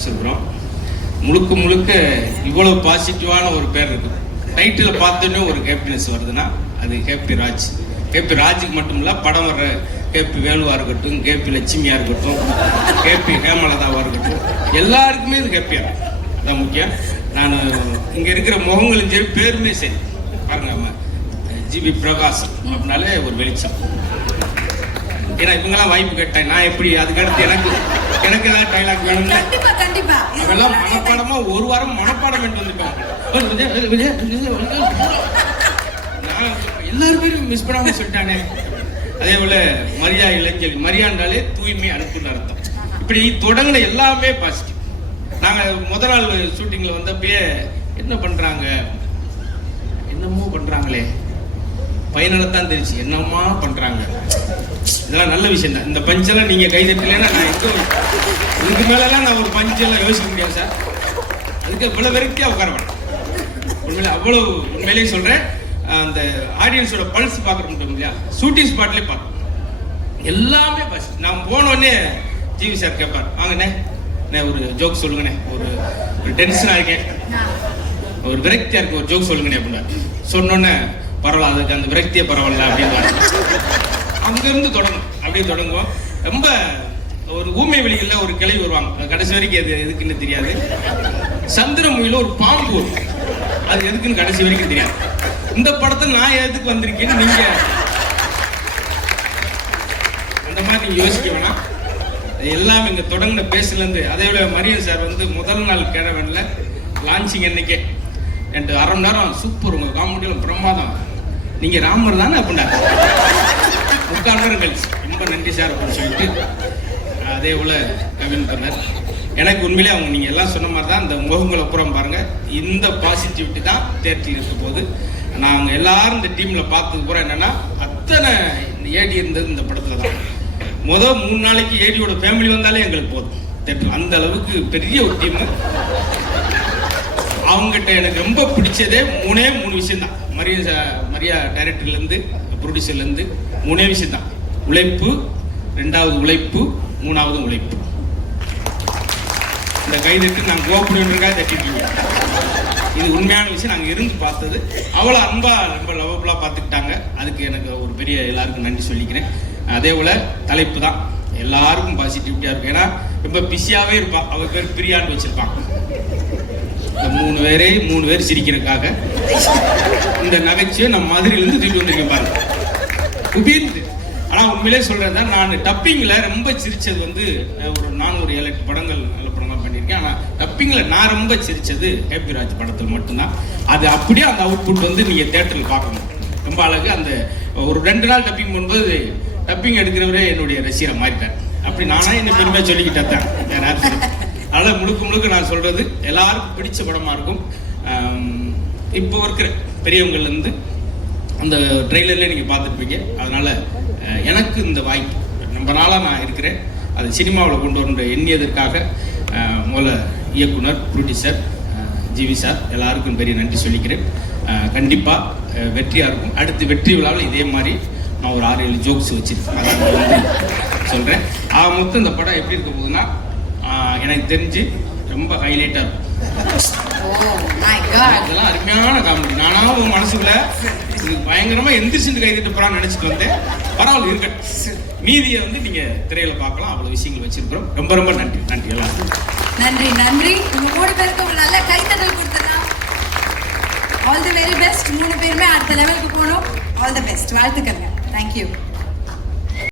வச்சிருக்கிறோம். முழுக்க முழுக்க இவ்வளவு பாசிட்டிவான ஒரு பேர் இருக்கு. டைட்டில் பார்த்தோன்னே ஒரு ஹாப்பினஸ் வருதுன்னா அது கேபி ராஜ். கேபி ராஜுக்கு மட்டும் இல்லை, படம் வர்ற கேபி வேலுவா இருக்கட்டும், கேபி லட்சுமியா இருக்கட்டும், கேபி ஹேமலதாவா இருக்கட்டும், எல்லாருக்குமே இது ஹாப்பியா அதான் முக்கியம். நான் இங்க இருக்கிற முகங்களும் சரி, பேருமே சரி, பாருங்க ஜிபி பிரகாஷ் அப்படின்னாலே ஒரு வெளிச்சம். ஏன்னா இவங்கெல்லாம் வாய்ப்பு கேட்டேன், நான் எப்படி அதுக்கடுத்து எனக்கு ஏதாவது டைலாக் வேணும்ல, அதெல்லாம் மனப்பாடமா ஒரு வாரம் மனப்பாடம் பண்ணிட்டு வந்துட்டோம். நான் எல்லாருமே மிஸ் பண்ணாம சொல்லிட்டானே. அதே போல மரியா இளைஞர், மரியாண்டாலே தூய்மை அனுப்புன்னு அர்த்தம். இப்படி தொடங்கின எல்லாமே பாசிட்டிவ். நாங்க முதல் நாள் ஷூட்டிங்ல வந்தப்பயே என்ன பண்றாங்க, என்னமோ பண்றாங்களே, பையனத்தான் தெரிச்சு என்னமா பண்றாங்க. இதெல்லாம் நல்ல விஷயம் தான். இந்த பஞ்செல்லாம் நீங்க கை தட்டலைன்னா நான் இதுக்கு மேலாம் நான் ஒரு பஞ்செல்லாம் யோசிக்க முடியாது சார். அதுக்கு இவ்வளவு வெரைட்டியா உட்கார வேண்டாம். உண்மையில அவ்வளவு உண்மையிலேயே சொல்றேன். அந்த ஆடியன்ஸோட பல்ஸ் பார்க்க முடியும் இல்லையா, ஷூட்டிங் ஸ்பாட்லேயே பார்க்கணும். எல்லாமே பஸ். நான் போனோடனே ஜிவி சார் கேட்பார், வாங்கண்ணே ஒரு ஜோக் சொல்லுங்கண்ணே, ஒரு டென்ஷனாக இருக்கேன், ஒரு விரக்தியாக இருக்கு, ஒரு ஜோக் சொல்லுங்கண்ணே அப்படின்னா சொன்னோன்னே பரவாயில்ல, அதுக்கு அந்த விரக்தியே பரவாயில்ல அப்படின்னு அங்கிருந்து தொடங்கும். அப்படியே தொடங்குவோம். ரொம்ப ஒரு ஊமை வெளிகளில் ஒரு கிளை வருவாங்க, கடைசி வரைக்கும் அது எதுக்குன்னு தெரியாது. சந்திரமுகில ஒரு பாம்பு வரும், அது எதுக்குன்னு கடைசி வரைக்கும் தெரியாது. இந்த படத்தை நான் எதுக்கு வந்திருக்கேன்னு நீங்க அந்த மாதிரி நீங்க யோசிக்க வேணாம். எல்லாம் இங்க தொடங்கின பேசுலேருந்து. அதே போல மரியன் சார் வந்து முதல் நாள் கேடவன்ல லான்ச்சிங் அன்னைக்கே என்கிட்ட அரை மணி நேரம் சூப்பர், உங்க காமெடியில் பிரமாதம், நீங்க ராமர் தானே அப்படின்னா 3/4 நேரம் கழிச்சு ரொம்ப நன்றி சார் அப்படின்னு சொல்லிட்டு. அதே போல கவின் பண்ணார். எனக்கு உண்மையிலே அவங்க நீங்க எல்லாம் சொன்ன மாதிரி தான், இந்த முகங்களை புறம் பாருங்க, இந்த பாசிட்டிவிட்டி தான் தேர்ட்டில் இருக்க போது. நாங்கள் எல்லாரும் இந்த டீம்ல பார்த்தது பூரா என்னன்னா, அத்தனை ஏடி இருந்தது இந்த படத்துல தான். முதல் 3 நாளைக்கு ஏடியோட ஃபேமிலி வந்தாலே எங்களுக்கு போதும் தேட்டர். அந்த அளவுக்கு பெரிய ஒரு டீம். அவங்ககிட்ட எனக்கு ரொம்ப பிடிச்சதே 3 விஷயம் தான். மரியா டைரக்டர்ல இருந்து ப்ரொடியூசர்ல இருந்து 3 விஷயம் தான். உழைப்பு, 2வது உழைப்பு, 3வது உழைப்பு. இந்த கைதட்டு நான் கோபுரங்களுக்காக தட்டிட்டு, இது உண்மையான விஷயம். நாங்கள் இருந்து பார்த்தது. அவ்வளோ அன்பா ரொம்ப லவபுல்லா பார்த்துக்கிட்டாங்க. அதுக்கு எனக்கு ஒரு பெரிய எல்லாருக்கும் நன்றி சொல்லிக்கிறேன். அதே போல தலைப்பு தான் எல்லாருக்கும் பாசிட்டிவிட்டியா இருக்கும். ஏன்னா ரொம்ப பிஸியாவே இருப்பா. அவ பேர் பிரியான்னு வச்சிருப்பான். இந்த 3 பேர் சிரிக்கிறதுக்காக இந்த நகைச்சுவை நம்ம மதுரையிலிருந்து தூக்கிட்டு வந்திருக்கேன் பாருங்க. குபீர்ந்து. ஆனா உண்மையிலே சொல்றேன், நான் டப்பிங்ல ரொம்ப சிரிச்சது வந்து ஒரு 407 படங்கள் நல்ல படங்கள் பண்ணியிருக்கேன். ஆனா டப்பிங்ல நான் ரொம்ப சிரிச்சது ஹேப்பி ராஜ் படத்தில் மட்டும்தான். அது அப்படியே அந்த அவுட்புட் வந்து நீங்க தியேட்டரில் பார்க்கணும். ரொம்ப அழகு. அந்த ஒரு 2 நாள் டப்பிங் பண்ணும்போது டப்பிங் எடுக்கிறவரே என்னுடைய ரசிகரை மாறிட்டார். அப்படி நானே என்ன பெருமையா சொல்லிக்கிட்டேன் தான். அதனால முழுக்க நான் சொல்றது எல்லாருக்கும் பிடிச்ச படமா இருக்கும். இப்போ இருக்கிற பெரியவங்கள்ல இருந்து அந்த ட்ரெய்லர்ல நீங்க பார்த்துருப்பீங்க. அதனால எனக்கு இந்த வாய்ப்பு ரொம்ப நாளாக நான் இருக்கிறேன். அது சினிமாவில் கொண்டு வர எண்ணியதற்காக முதல்ல இயக்குனர், ப்ரொடியூசர் ஜிவி சார் எல்லாருக்கும் பெரிய நன்றி சொல்லிக்கிறேன். கண்டிப்பாக வெற்றியாக இருக்கும். அடுத்து வெற்றி விழாவில் இதே மாதிரி நான் ஒரு 6-7 ஜோக்ஸ் வச்சிருக்கேன். அதான் சொல்கிறேன். மொத்தம் இந்த படம் எப்படி இருக்க போகுதுன்னா, எனக்கு தெரிஞ்சு ரொம்ப ஹைலைட்டாக இருக்கும். இதெல்லாம் அருமையான காமெடி. நானா உன் மனசுக்குள்ள பயங்கரமா எந்திரிச்சு கைதிட்டு போறான்னு நினைச்சிட்டு வந்தேன். பரவாயில்ல இருக்கட்டும். மீதியை வந்து நீங்க திரையில பார்க்கலாம். அவ்வளவு விஷயங்கள் வச்சிருக்கிறோம். ரொம்ப நன்றி. நன்றி எல்லாருக்கும். நன்றி. உங்க 3 பேருக்கு ஒரு நல்ல கைத்தட்டல் கொடுத்தா. All the very best. 3 பேருமே அடுத்த லெவலுக்கு போகணும். All the best. வாழ்த்துக்கள். தேங்க்யூ.